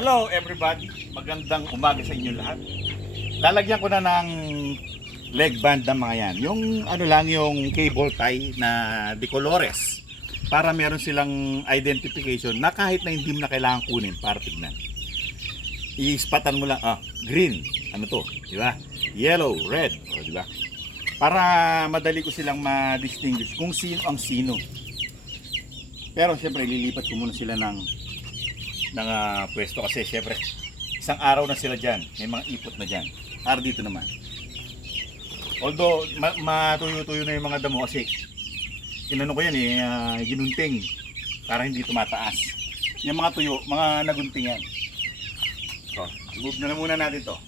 Hello everybody, magandang umaga sa inyo lahat. Lalagyan ko na ng leg band ng mga yan. Yung ano lang, yung cable tie na de colores. Para meron silang identification na kahit na hindi mo na kailangan kunin para tignan. I-spatan mo lang, green, ano to, di ba? Yellow, red, di ba? Para madali ko silang ma-distinguish kung sino ang sino. Pero syempre lilipat ko muna sila ng pwesto kasi syempre isang araw na sila dyan, may mga ipot na dyan. Para dito naman, although matuyo-tuyo na yung mga damo kasi inano ko yan ginunting para hindi tumataas yung mga tuyo, mga nagunting yan. So remove na muna natin to,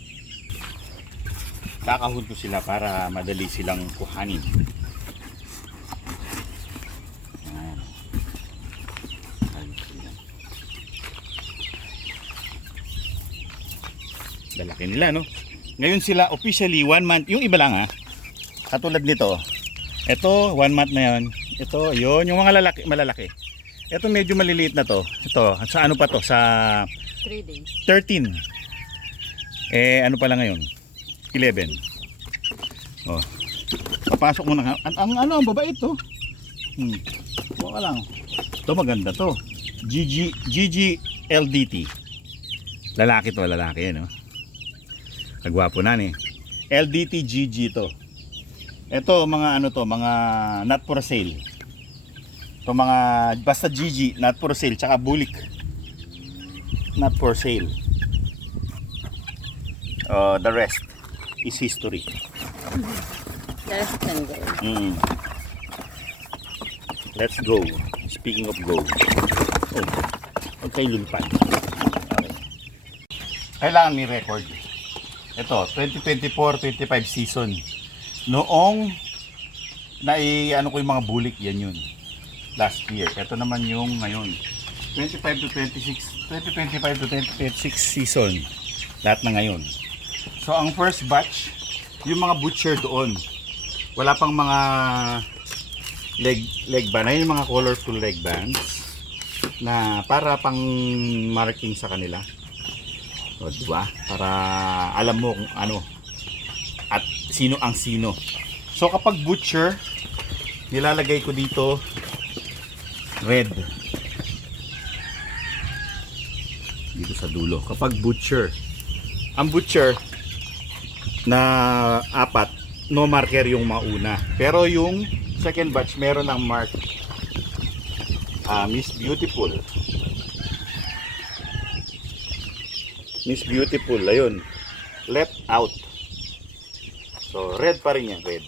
kakahon ko sila para madali silang kuhanin. Lalaki nila, no? Ngayon sila officially 1 month. Yung iba lang, katulad nito. Ito 1 month na yon. Ito, yon yung mga malalaki. Ito medyo maliliit na to. Ito, sa ano pa to? Sa 3 days. 13. Ano pa lang ngayon? 11. Oh. Papasok mo na. Ang babae ito. Buka lang. Ito maganda to. GG LDT. Lalaki to, lalaki yan, no? Nagwapo na ni. LDT GG to. Ito mga ano to, mga not for sale. Ito mga basta GG, not for sale, tsaka bulik. Not for sale. The rest is history. The rest can go. Let's go. Speaking of go. Okay, lulpan. Okay. Kailangan may record. Ito, 2024-25 season. Noong ano ko yung mga bulik, yan yun. Last year. Ito naman yung ngayon. 2025 to 2026 season. Lahat na ngayon. So, ang first batch, yung mga butcher doon. Wala pang mga leg band. Ayun yung mga colorful leg bands na para pang marking sa kanila. O, diba? Para alam mo kung ano at sino ang sino. So kapag butcher, nilalagay ko dito red dito sa dulo. Kapag butcher, ang butcher na 4, no marker yung mauna. Pero yung second batch meron ng mark. Miss Beautiful. Miss Beautiful, ayun. Left out. So, red pa rin yan, red.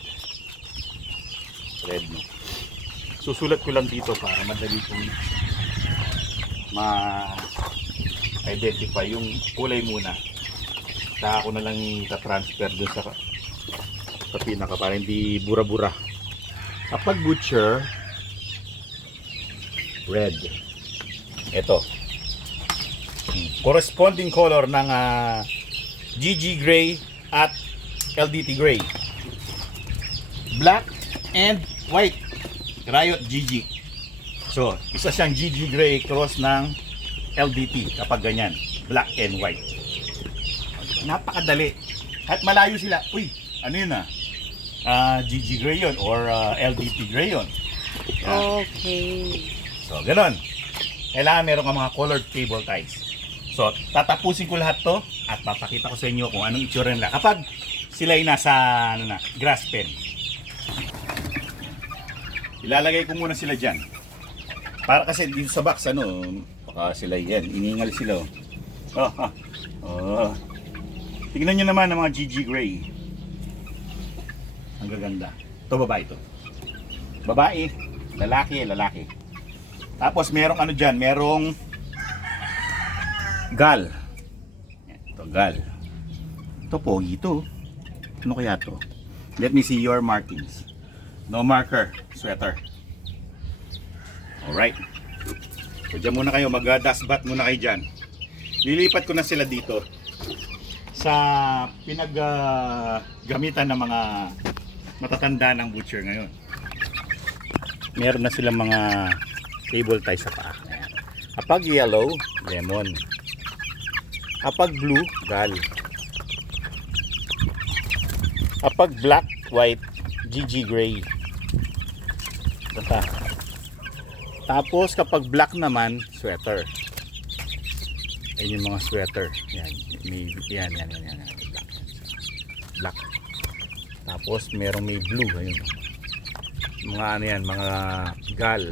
Red, no? Susulat ko lang dito para madali kong ma-identify yung kulay muna. Saka ako na lang ita-transfer dun sa pinaka para hindi bura-bura. Kapag butcher, red. Ito. Corresponding color ng GG Gray at LDT Gray. Black and white. Riot GG. So, isa siyang GG Gray cross ng LDT kapag ganyan. Black and white. Napakadali. Kahit malayo sila. Uy, ano yun GG Gray yun or LDT Gray yun. Okay. So, ganun. Kailangan meron ka mga colored cable ties. So, tatapusin ko lahat to at papakita ko sa inyo kung anong itsura nila kapag sila ay nasa grass pen. Ilalagay ko muna sila dyan. Para kasi dito sa box, baka sila yan, iningal sila. Tignan nyo naman ang mga GG Gray. Ang gaganda. Ito babae to. Babae, lalaki. Tapos merong dyan, merong gal. Ito, gal. Ito, pogi to. Ano kaya to? Let me see your markings. No marker, sweater. Alright. So, dyan muna kayo. Mag-dustbat muna kayo dyan. Lilipat ko na sila dito sa gamitan ng mga matatanda ng butcher ngayon. Meron na silang mga cable tie sa paa. Kapag yellow, lemon. Kapag blue, gal. Kapag black, white, GG gray. Basta. Tapos kapag black naman, sweater. Ayun yung mga sweater. Yan. Yan. Black. Black. Tapos merong may blue. Ayun. Mga ano yan, mga gal.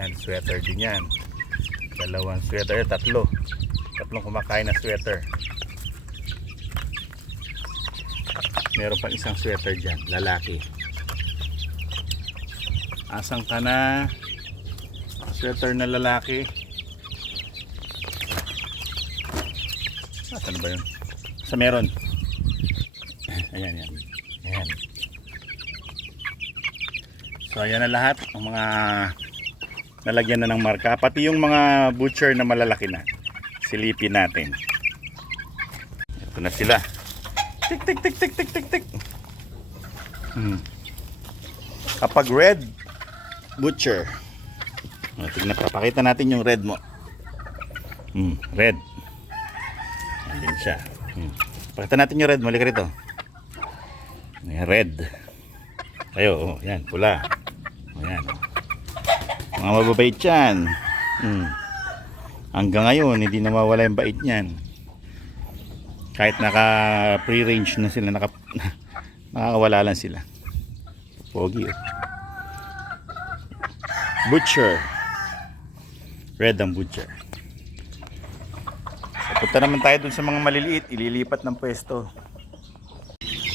Yan, sweater din yan. Dalawang sweater, tatlong kumakain na sweater. Meron pang isang sweater dyan, lalaki. Asang ka na? Sweater na lalaki. Saan ba yun? Sa meron. Ayan. So ayan na lahat ang mga nalagyan na ng marka, pati yung mga butcher na malalaki na. Silipin natin. Ito na sila. Tik. Kapag red butcher, tignan, papakita natin yung red mo. Red. Andun siya. Pakita natin yung red mo. Halika rito. Ayan, red. Ayo, yan, pula. Ayan. Mga mababait yan. Hanggang ngayon, hindi nawawala yung bait niyan. Kahit naka pre-range na sila, nakakawala lang sila. Pogi. Butcher. Red ang butcher. So, punta naman tayo dun sa mga maliliit, ililipat ng pwesto.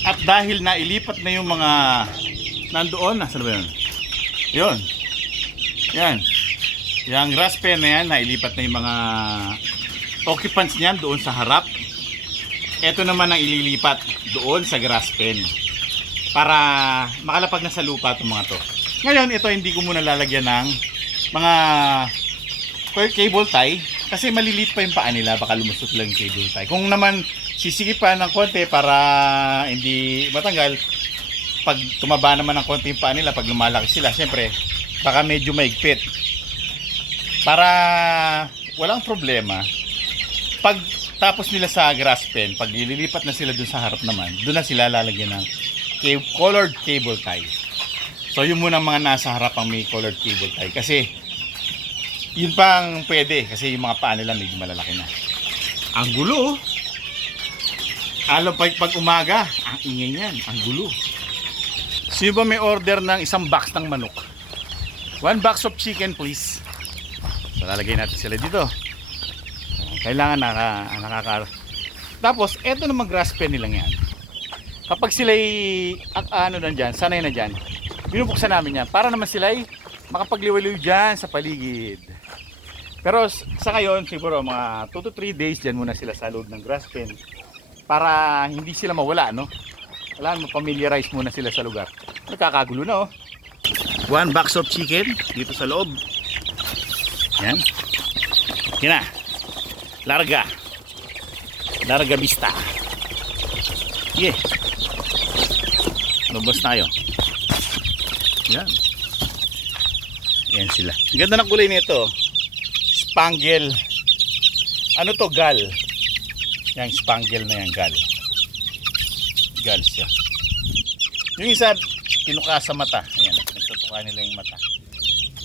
At dahil nailipat na yung mga nandoon, nasaan ba yun? Yun. Yan. Yung grass pen na yan, nailipat na yung mga occupants niyan doon sa harap. Ito naman ang ililipat doon sa grass pen para makalapag na sa lupa itong mga to. Ngayon, ito hindi ko muna lalagyan ng mga cable tie kasi maliliit pa yung paa nila, baka lumusot lang yung cable tie. Kung naman sisigipan ng konti para hindi matanggal, pag tumaba naman ng konti yung paa nila, pag lumalaki sila, syempre baka medyo maigpit. Para walang problema, pag tapos nila sa grass pen, pag ililipat na sila dun sa harap naman, dun na sila lalagyan ng colored cable tie. So yun muna mga nasa harap ang may colored cable tie kasi yun pang pwede kasi yung mga paa nila medyo malalaki na. Ang gulo. Alam pag umaga, ang ingay niyan, ang gulo. Sino ba may order ng isang box ng manok? 1 box of chicken please. So lalagay natin sila dito. Kailangan nakaka. Tapos eto naman grass pen nilang yan. Kapag sila'y ano nandiyan, sanay na diyan, binubuksan namin yan para naman sila'y makapagliwaliw diyan sa paligid. Pero sa ngayon siguro mga 2 to 3 days diyan muna sila sa loob ng grass pen para hindi sila mawala, no? Kailangan ma-familiarize muna sila sa lugar. Nagkakagulo na, oh. 1 box of chicken dito sa loob. Yan. Yan na. Larga vista. Yeah. Lubos na kayo. Yan. Yan sila. Ang ganda ng kulay nito. Spangle. Ano to? Gal. Yan, spangle na yan, gal. Gal siya. Yung isa, kinuka sa mata. Ayan, nagtutuka nila yung mata.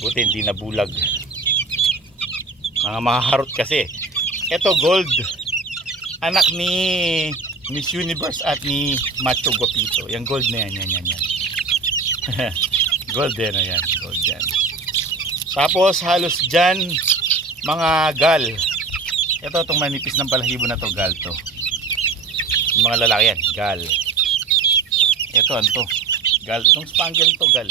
Buti hindi nabulag. Mga makaharot kasi. Ito gold. Anak ni Miss Universe at ni Macho Guapito. Yung gold na yan. Gold yan, yan. Gold yan. Tapos halos dyan mga gal. Ito itong manipis ng balahibo na to, gal to. Yung mga lalaki yan, gal. Ito ano to? Gal. Itong spangle to, gal.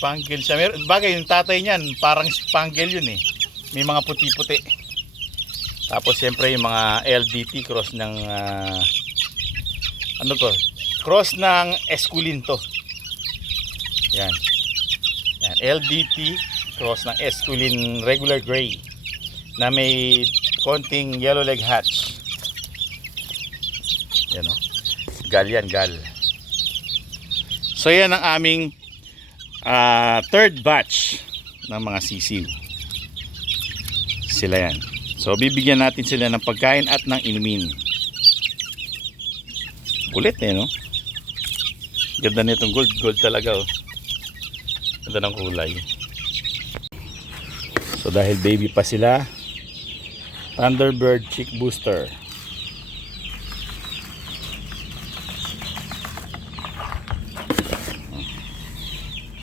Spangle siya. Bagay yung tatay niyan, parang spangle yun eh. May mga puti-puti. Tapos siyempre yung mga LDT cross ng ano to? Cross ng Esculin to. Yan. Yan, LDT cross ng Esculin regular gray na may konting yellow leg hatch. Yan o. Gal yan, gal. So yan ang aming third batch ng mga sisiw. Sila yan. So bibigyan natin sila ng pagkain at ng inumin. Kulit no? Ganda nitong gold. Gold talaga oh. Ganda ng kulay. So dahil baby pa sila, Thunderbird Chick Booster.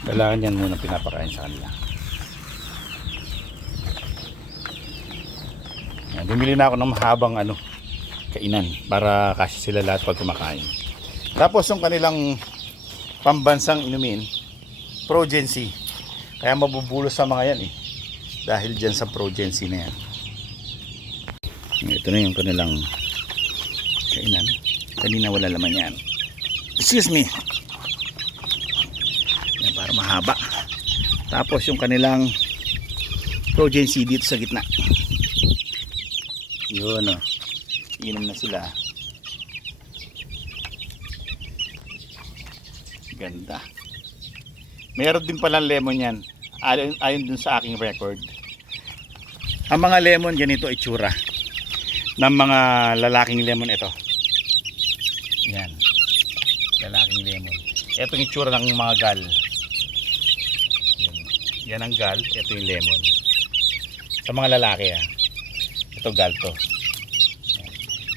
Kailangan yan muna pinapakain sa kanila. Yan, bumili na ako ng mahabang kainan para kasya sila lahat pag kumakain. Tapos yung kanilang pambansang inumin, Progency. Kaya mabubulos sa mga yan dahil dyan sa Progency na yan. Ito na yung kanilang kainan. Kanina wala laman yan. Excuse me. Yan, para mahaba. Tapos yung kanilang Progency dito sa gitna. Yun inom na sila. Ganda. Meron din palang lemon yan. Ayon dun sa aking record. Ang mga lemon ganito itsura ng mga lalaking lemon ito. Yan. Lalaking lemon. Ito yung itsura ng mga gal. Yan ang gal. Ito yung lemon. Sa mga lalaki ito gal to.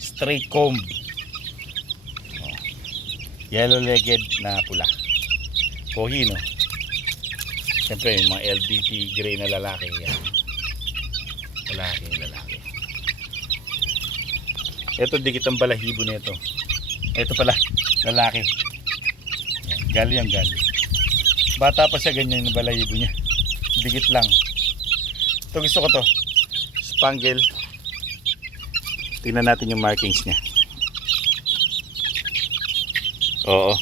Straight comb. Yellow legged na pula. Pogi no. Siyempre yung mga LDT gray na lalaki yan. Lalaki. Ito dikit ang balahibo nito. Ito pala lalaki. Yan, gal yung gal. Bata pa siya ganyan yung balahibo niya. Dikit lang. Ito gusto ko to. Spangle. Tingnan natin yung markings niya. Oo.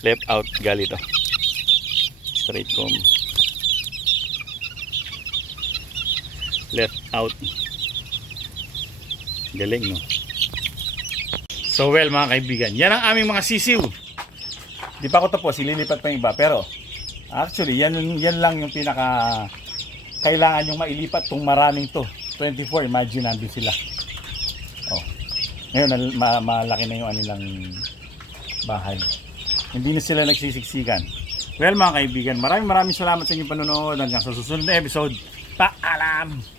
Left out gal ito. Straight comb. Left out. Galing no. So well mga kaibigan, yan ang aming mga sisiw. Di pa ako tapos, ililipat pa yung iba. Pero actually yan lang yung pinaka kailangan yung mailipat tong maraming to. 24, imagine nandun sila. Oh. Ngayon malaki na yung anilang bahay. Hindi na sila nagsisiksikan. Well mga kaibigan, maraming salamat sa inyong panonood. Hanggang sa susunod na episode. Paalam!